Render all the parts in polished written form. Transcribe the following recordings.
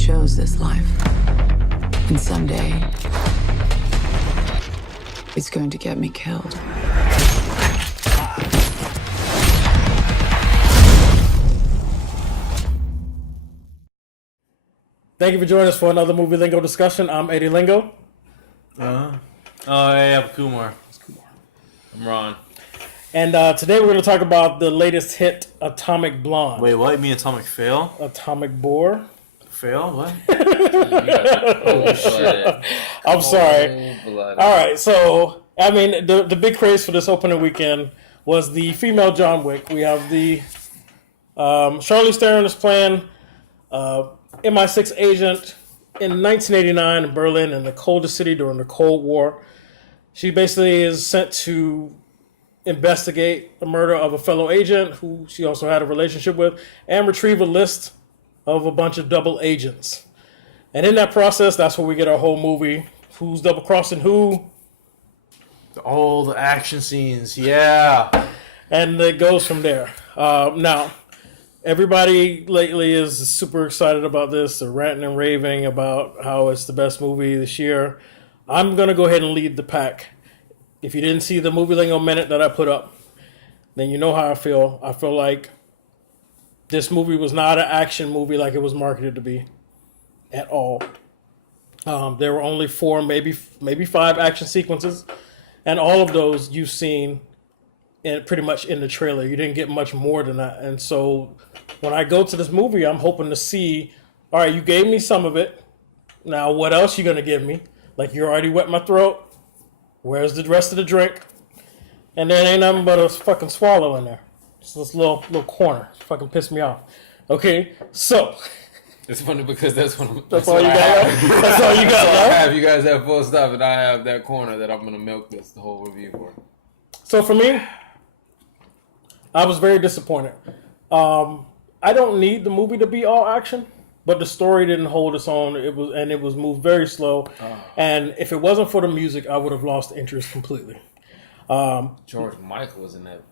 chose this life. And someday, it's going to get me killed. Thank you for joining us for another Movie Lingo discussion. I'm Eddie Lingo. Oh, hey, I'm Kumar. I'm Ron. And today we're going to talk about the latest hit, Atomic Blonde. Wait, what? You mean Atomic Fail? Atomic Boar? Fail? What? Oh, shit. I'm sorry. All right, so, I mean, the big craze for this opening weekend was the female John Wick. We have the Charlize Theron is playing MI6 agent in 1989 in Berlin, in the coldest city during the Cold War. She basically is sent to investigate the murder of a fellow agent who she also had a relationship with and retrieve a list of a bunch of double agents. And in that process, that's where we get our whole movie. Who's double-crossing who? All the action scenes, yeah. And it goes from there. Now, everybody lately is super excited about this. They're ranting and raving about how it's the best movie this year. I'm going to go ahead and lead the pack. If you didn't see the Movie Lingo Minute that I put up, then you know how I feel. I feel like this movie was not an action movie like it was marketed to be at all. There were only 4, maybe 5 action sequences, and all of those you've seen pretty much in the trailer. You didn't get much more than that. And so when I go to this movie, I'm hoping to see, all right, you gave me some of it. Now, what else you going to give me? Like, you already wet my throat. Where's the rest of the drink? And then ain't nothing but a fucking swallow in there. Just this little corner. It's fucking pissed me off. Okay, so. It's funny because that's all you got. That's all you got, I right? have. You guys have full stuff, and I have that corner that I'm gonna milk this the whole review for. So for me, I was very disappointed. I don't need the movie to be all action, but the story didn't hold its own. It was moved very slow, and if it wasn't for the music, I would have lost interest completely. George Michael was in that.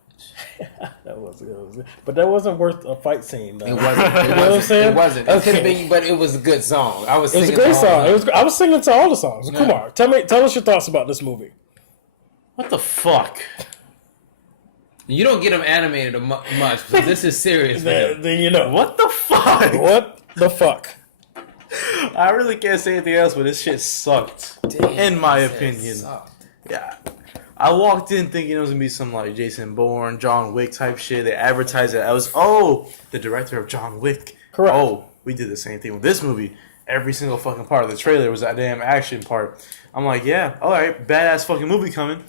But that wasn't worth a fight scene. Though. It wasn't. You know what I'm saying? It wasn't. It could have been, but it was a good song. I was. It was a singing great the whole song. I was singing to all the songs. Yeah. Kumar, tell us your thoughts about this movie. What the fuck? You don't get him animated much, but this is serious. Then you know. What the fuck? What the fuck? I really can't say anything else, but this shit sucked. Damn, in my it opinion. sucked. Yeah. I walked in thinking it was going to be some like Jason Bourne, John Wick type shit. They advertised it. I was, the director of John Wick. Correct. Oh, we did the same thing with this movie. Every single fucking part of the trailer was that damn action part. I'm like, yeah, all right, badass fucking movie coming.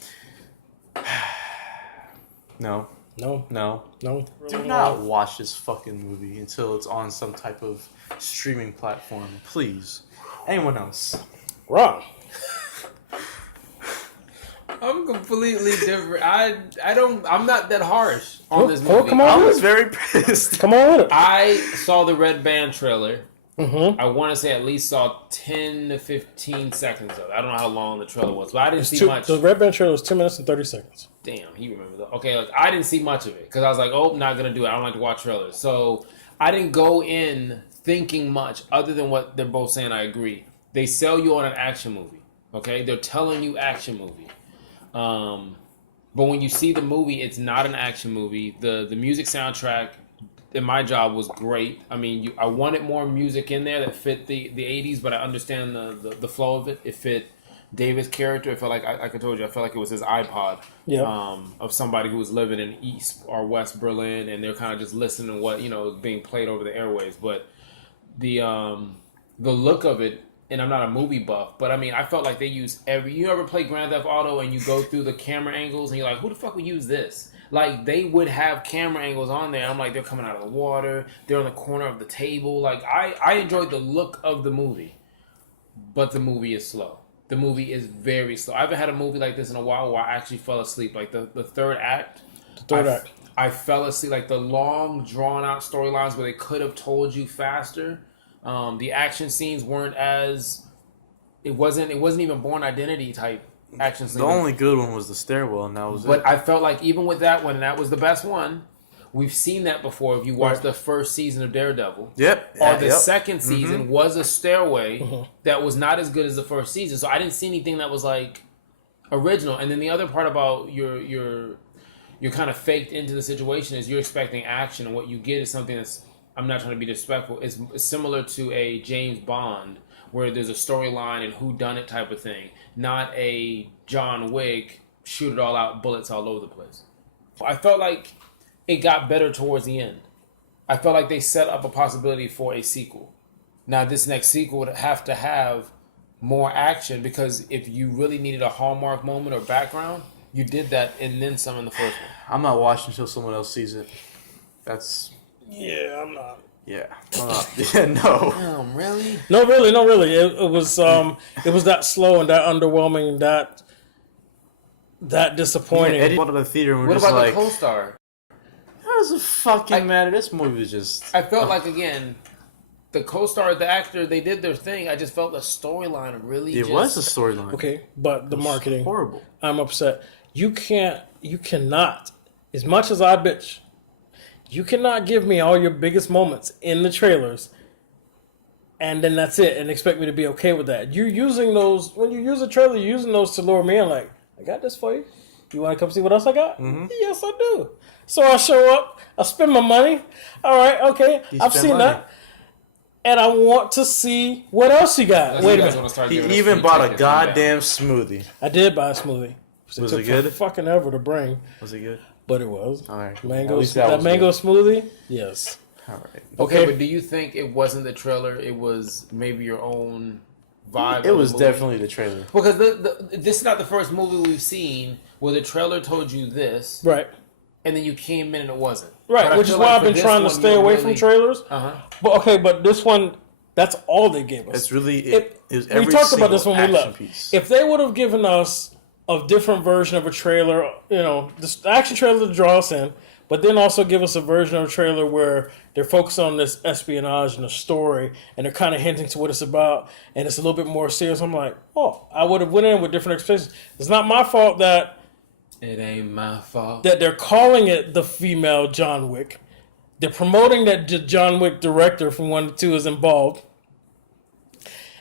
No. Do not watch this fucking movie until it's on some type of streaming platform, please. Anyone else? Wrong. I'm completely different. I'm not that harsh on this movie. Come on, I was very pissed. Come on with it. I saw the Red Band trailer. Mm-hmm. I want to say at least saw 10 to 15 seconds of it. I don't know how long the trailer was, but I didn't see much. The Red Band trailer was 2 minutes and 30 seconds. Damn, he remember that. Okay, look, I didn't see much of it because I was like, oh, not going to do it. I don't like to watch trailers. So I didn't go in thinking much other than what they're both saying. I agree. They sell you on an action movie, okay? They're telling you action movie. But when you see the movie, it's not an action movie. The music soundtrack in my job was great. I mean, I wanted more music in there that fit the 80s, but I understand the flow of it. It fit David's character. It felt like, like I told you, I felt like it was his iPod of somebody who was living in East or West Berlin, and they're kind of just listening to what, is being played over the airwaves. But the look of it, and I'm not a movie buff, but I mean, I felt like they use you ever play Grand Theft Auto and you go through the camera angles and you're like, who the fuck would use this? Like, they would have camera angles on there. I'm like, they're coming out of the water. They're on the corner of the table. Like, I enjoyed the look of the movie, but the movie is slow. The movie is very slow. I haven't had a movie like this in a while where I actually fell asleep. Like, the third act. I fell asleep. Like, the long, drawn-out storylines where they could have told you faster. The action scenes weren't as... It wasn't even Born Identity type action scenes. The only good one was the stairwell, and that was it. But I felt like even with that one, and that was the best one, We've seen that before. If you watch the first season of Daredevil, or the second season was a stairway that was not as good as the first season. So I didn't see anything that was like original. And then the other part about you're kind of faked into the situation is you're expecting action, and what you get is something that's, I'm not trying to be disrespectful, it's similar to a James Bond where there's a storyline and whodunit type of thing, not a John Wick shoot it all out, bullets all over the place. I felt like it got better towards the end. I felt like they set up a possibility for a sequel. Now, this next sequel would have to have more action, because if you really needed a hallmark moment or background, you did that and then some in the first one. I'm not watching until someone else sees it. That's... Yeah, I'm not. Yeah, I'm not. Yeah, no. Damn, really? No, really. It was that slow and that underwhelming, that disappointing. Yeah, Eddie went to the theater and we're What just about like, the co-star? that doesn't fucking matter. This movie was just... I felt like, again, the co-star, the actor, they did their thing. I just felt the storyline really It was a storyline. Okay, but the marketing, horrible. I'm upset. You cannot, as much as I bitch, you cannot give me all your biggest moments in the trailers and then that's it and expect me to be okay with that. You're using those, when you use a trailer, you're using those to lure me in, like, I got this for you. You want to come see what else I got? Mm-hmm. Yes, I do. So I show up, I spend my money. All right, okay, I've seen that. And I want to see what else you got. Wait a minute. He even bought a goddamn smoothie. I did buy a smoothie. Was it good? Fucking ever to bring. Was it good? But it was. All right. Mango smoothie? Yes. All right. Okay, but do you think it wasn't the trailer? It was maybe your own vibe? It was definitely the trailer. Because this is not the first movie we've seen where the trailer told you this. Right. And then you came in and it wasn't. Right, which is why I've been trying to stay away from trailers. But this one, that's all they gave us. It's really... It was every we talked about this when we left. Piece. If they would have given us a different version of a trailer, the action trailer to draw us in, but then also give us a version of a trailer where they're focused on this espionage and the story, and they're kind of hinting to what it's about, and it's a little bit more serious. I'm like, I would have went in with different expectations. It's not my fault that... It ain't my fault. That they're calling it the female John Wick. They're promoting that the John Wick director from 1 to 2 is involved.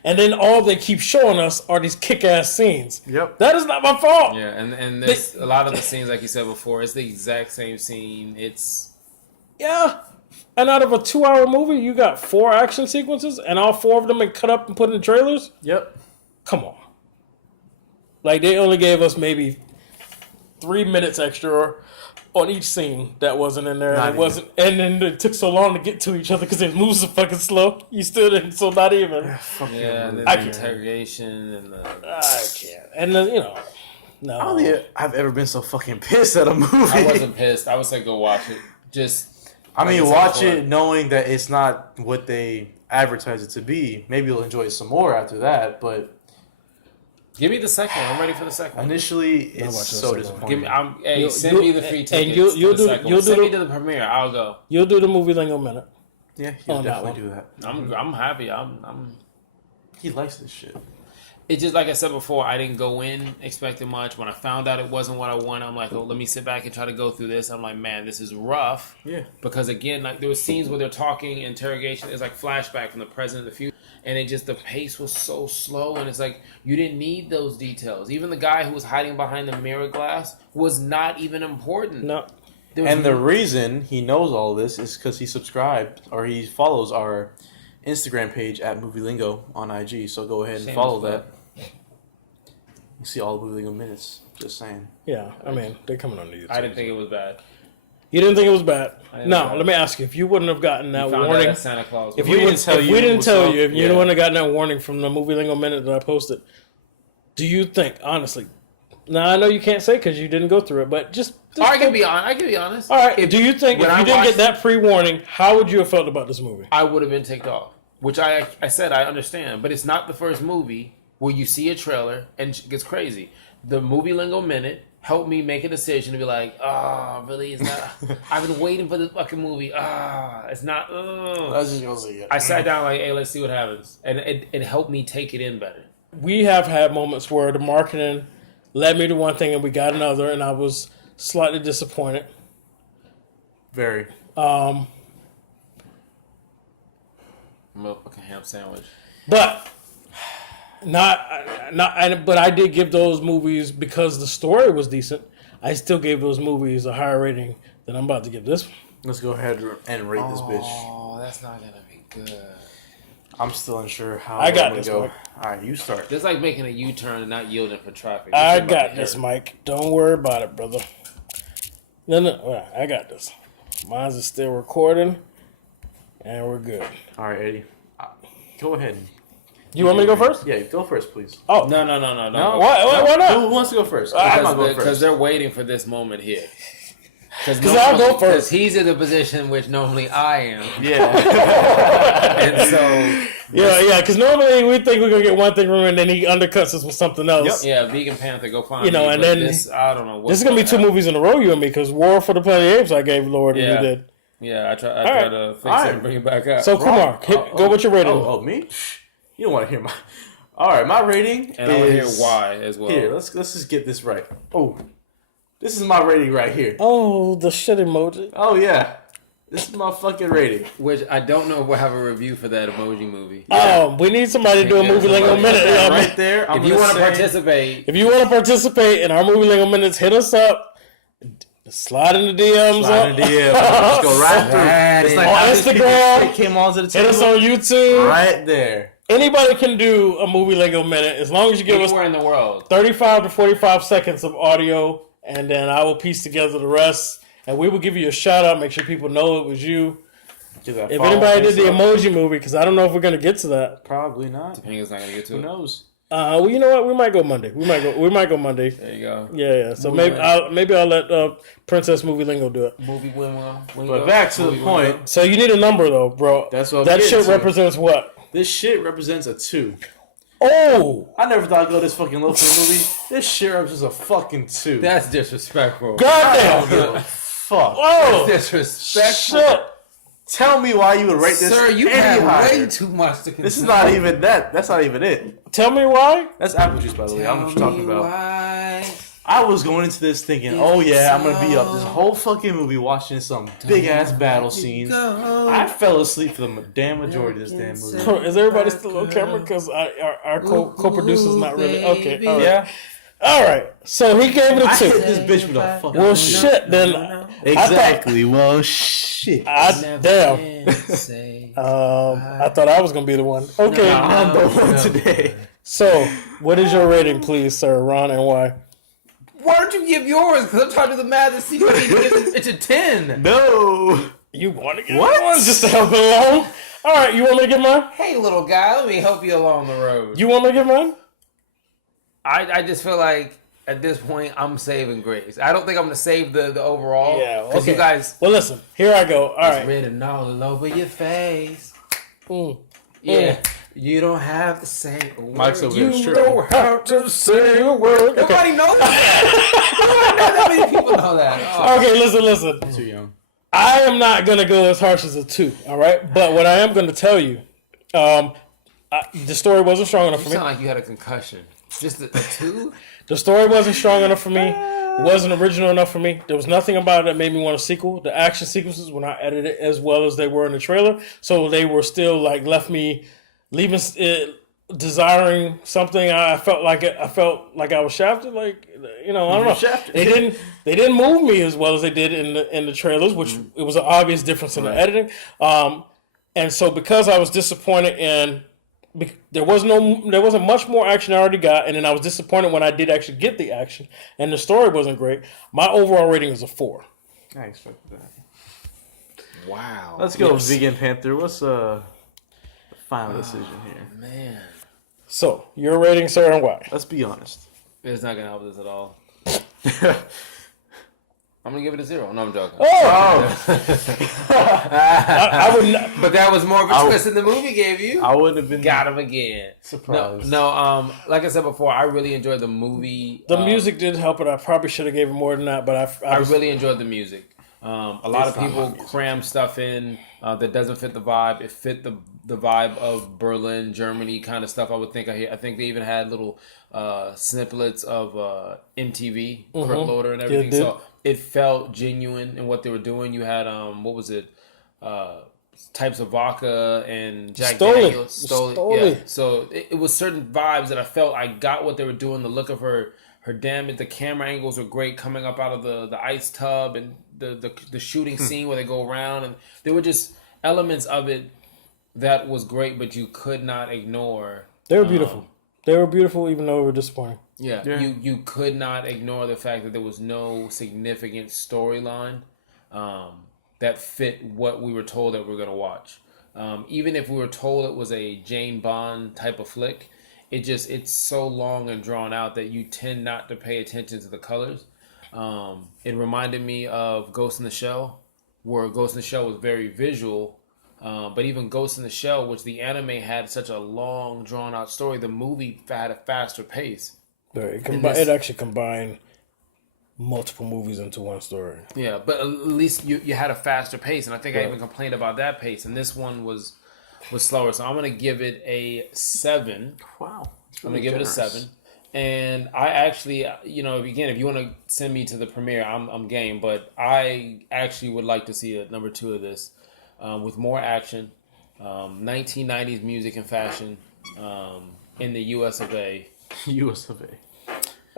And then all they keep showing us are these kick-ass scenes. Yep. That is not my fault. Yeah, and there's a lot of the scenes, like you said before, it's the exact same scene. It's... Yeah. And out of a 2-hour movie, you got 4 action sequences, and all 4 of them are cut up and put in trailers? Yep. Come on. Like, they only gave us maybe 3 minutes extra on each scene that wasn't in there. And then it took so long to get to each other because they move so fucking slow. You still didn't, so not even. Yeah, and then the interrogation and the... I can't. And then, no. I don't think I've ever been so fucking pissed at a movie. I wasn't pissed. I would say go watch it. Just... watch it knowing that it's not what they advertise it to be. Maybe you'll enjoy it some more after that, but... Give me the second one. I'm ready for the second one. Initially, it's so disappointing. Send me the free tickets. And you'll send me to the premiere. I'll go. You'll do the movie Lingo Minute. Yeah, he'll definitely do that. I'm happy. I'm. He likes this shit. It's just like I said before. I didn't go in expecting much. When I found out it wasn't what I wanted, I'm like, let me sit back and try to go through this. I'm like, man, this is rough. Yeah. Because again, like there were scenes where they're talking, interrogation. It's like flashback from the present and the future. And it just, the pace was so slow, and it's like, you didn't need those details. Even the guy who was hiding behind the mirror glass was not even important. No. And the reason he knows all this is because he subscribed, or he follows our Instagram page at Movie Lingo on IG, so go ahead and follow that. You see all the Movie Lingo minutes, just saying. Yeah, I mean, they're coming on the YouTube. I didn't think it was bad. You didn't think it was bad? No, let me ask you. If you wouldn't have gotten that warning... Santa Claus. If we didn't tell you, if you wouldn't have gotten that warning from the Movie Lingo Minute that I posted, do you think, honestly... Now, I know you can't say because you didn't go through it, but just I can be honest. All right, do you think if you didn't get that pre-warning, how would you have felt about this movie? I would have been ticked off, which I said I understand, but it's not the first movie where you see a trailer and it gets crazy. The Movie Lingo Minute helped me make a decision to be like, really? It's not. I've been waiting for this fucking movie. It's not. I was just gonna say it. I sat down like, hey, let's see what happens, and it helped me take it in better. We have had moments where the marketing led me to one thing and we got another, and I was slightly disappointed. Very. Milk and ham sandwich. But but I did give those movies because the story was decent. I still gave those movies a higher rating than I'm about to give this one. Let's go ahead and rate this bitch. Oh, that's not gonna be good. I'm still unsure how I got I'm gonna this, go. Mike. All right, you start. It's like making a U-turn and not yielding for traffic. I got this, Mike. Don't worry about it, brother. No, I got this. Mine's is still recording, and we're good. All right, Eddie. Go ahead. You want me to go first? Yeah, go first, please. Oh. No. Why not? Who wants to go first? I'm not going Because first. they're waiting for this moment here. Because I'll go first. Because he's in the position which normally I am. Yeah. And so... Yeah, because normally we think we're going to get one thing from him, and then he undercuts us with something else. Yeah, Vegan Panther, go find You know, me. and But then this, I don't know. This is going to be 2 movies in a row, you and me, because War for the Planet of the Apes I gave Lord and Yeah. you did. Yeah, I try right. to fix All it right. and bring it back up. So, Kumar, go with your rating. Oh, me? You don't want to hear my... All right, my rating and I want to hear why as well. Here, let's just get this right. Oh, this is my rating right here. Oh, the shit emoji. Oh, yeah. This is my fucking rating. Which I don't know if we'll have a review for that emoji movie. We need somebody to do a movie lingo minute. Yeah, right there. If you want to participate, If you want to participate in our movie lingo minutes, hit us up. Slide in the DMs. Slide in the DM. Just go right through. It's like On how these people Instagram. came onto the Hit us table. on YouTube. Right there. Anybody can do a movie lingo minute as long as you give us anywhere in the world. 35 to 45 seconds of audio, and then I will piece together the rest, and we will give you a shout out. Make sure people know it was you. If anybody did the emoji movie, because I don't know if we're gonna get to that. Probably not. Topanga's not gonna get to Who it. knows? Well, you know what? We might go Monday. We might go Monday. There you go. Yeah. So maybe I'll let Princess Movie Lingo do it. Movie window. But back to the point. So you need a number though, bro. That's what I'm that getting shit to. represents what? This shit represents a 2. Oh, I never thought I'd go this fucking low for a movie. This shit represents a fucking 2. That's disrespectful. goddamn! Fuck. Oh, Disrespectful. shit! Tell me why you would rate this. Sir, you any have higher. way too much to consider. This is not even that. That's not even it. Tell me why. That's apple juice, by the way. I don't know what you're talking about. Why? I was going into this thinking, oh yeah, I'm gonna be up this whole fucking movie watching some big ass battle scenes. I fell asleep for the damn majority of this damn movie. Is everybody still on camera? Because our co-producer's not really okay. All right. Yeah, All right. So he gave it I a hit 2. this bitch with a fucking. Well, shit. Then Exactly. Well, shit. damn. I thought I was gonna be the one. Okay. I'm the one today. So, what is your rating, please, sir, Ron, and why? Why don't you give yours? Because I'm trying to do the math and see what you give it. It's a 10. No. You want to get What? one just to help it along? All right. You want me to get mine? Hey, little guy, let me help you along the road. You want me to get mine? I just feel like at this point I'm saving grace. I don't think I'm gonna save the overall. Yeah. Because Okay. you guys Well, listen. Here I go. All right. written all over your face. Mm. Yeah. You don't have to say a word. Mike's over You there sure. don't have to say a word. Okay. Nobody knows that. Not that many people know that. Oh. Okay. Listen. Too young. I am not gonna go as harsh as a 2. All right. But what I am gonna tell you, the story wasn't strong enough You for me. sound like you had a concussion. Just a 2? The story wasn't strong enough for me. It wasn't original enough for me. There was nothing about it that made me want a sequel. The action sequences were not edited as well as they were in the trailer, so they were still left me leaving desiring something. I felt like I was shafted. I don't know. Shafted. They didn't move me as well as they did in the trailers, which it was an obvious difference in the editing. And so because I was disappointed in. There wasn't much more action I already got, and then I was disappointed when I did actually get the action, and the story wasn't great. My overall rating is a 4. I expected that. Wow. Let's go, Yes. Vegan Panther. What's the final decision here? Man. So your rating, sir, and why? Let's be honest. It's not going to help this at all. I'm going to give it a 0. No, I'm joking. I would not. But that was more of a twist than the movie gave you. I wouldn't have been Got him again. surprised. No, like I said before, I really enjoyed the movie. The music did help it. I probably should have gave it more than that, but I really enjoyed the music. A lot of It's not people my music. cram stuff in that doesn't fit the vibe. It fit the the vibe of Berlin, Germany kind of stuff. I would think I think they even had little snippets of MTV, Kurt Loder and everything. Yeah, so it felt genuine in what they were doing. You had what was it? Types of vodka and Jack Daniels. Stoli. Yeah. So it was certain vibes that I felt I got what they were doing. The look of her damage, the camera angles were great coming up out of the ice tub and the shooting scene where they go around, and there were just elements of it that was great, but you could not ignore. They were beautiful. They were beautiful, even though they were disappointing. Yeah. You could not ignore the fact that there was no significant storyline that fit what we were told that we were going to watch. Even if we were told it was a Jane Bond type of flick, it's so long and drawn out that you tend not to pay attention to the colors. It reminded me of Ghost in the Shell, where Ghost in the Shell was very visual, but even Ghost in the Shell, which the anime had such a long, drawn out story, the movie had a faster pace. Right. It actually combined multiple movies into one story. Yeah, but at least you had a faster pace, and I think I even complained about that pace, and this one was slower. So I'm gonna give it a 7. Wow, I'm gonna give it a 7. And I actually, again, if you want to send me to the premiere, I'm game. But I actually would like to see a number 2 of this with more action, 1990s music and fashion in the U.S. of A. U.S. of A.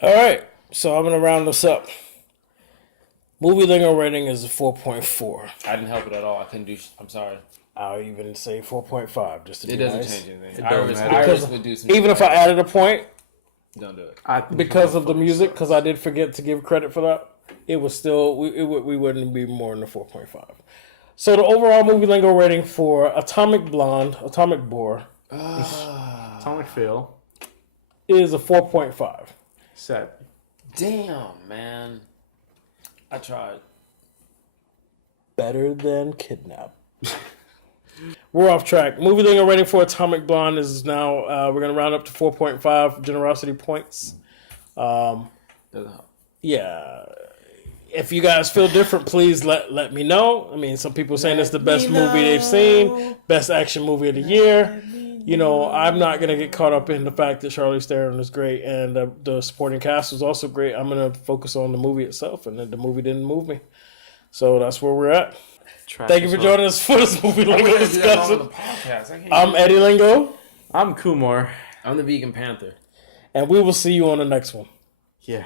All right. So I'm going to round this up. Movie Lingo rating is a 4.4. I didn't help it at all. I couldn't do... I'm sorry. I'll even say 4.5 just to be It doesn't nice. change anything. It doesn't Iris would do some... Even if I added a point Don't do it. because of the music, because I did forget to give credit for that, it was still... We wouldn't be more than a 4.5. So the overall Movie Lingo rating for Atomic Blonde, Atomic Boar, Atomic Fail. is a 4.5. Set. Damn, man. I tried. Better than Kidnap. We're off track. Movie Lingo rating for Atomic Blonde is now, we're going to round up to 4.5 generosity points. Doesn't help. Yeah. If you guys feel different, please let me know. I mean, some people are saying it's the best movie they've seen, best action movie of the year. I'm not going to get caught up in the fact that Charlize Theron is great and the supporting cast was also great. I'm going to focus on the movie itself, and the movie didn't move me. So that's where we're at. Thank you for joining us for this Movie Lingo discussion. I'm Eddie Lingo. I'm Kumar. I'm the Vegan Panther. And we will see you on the next one. Yeah.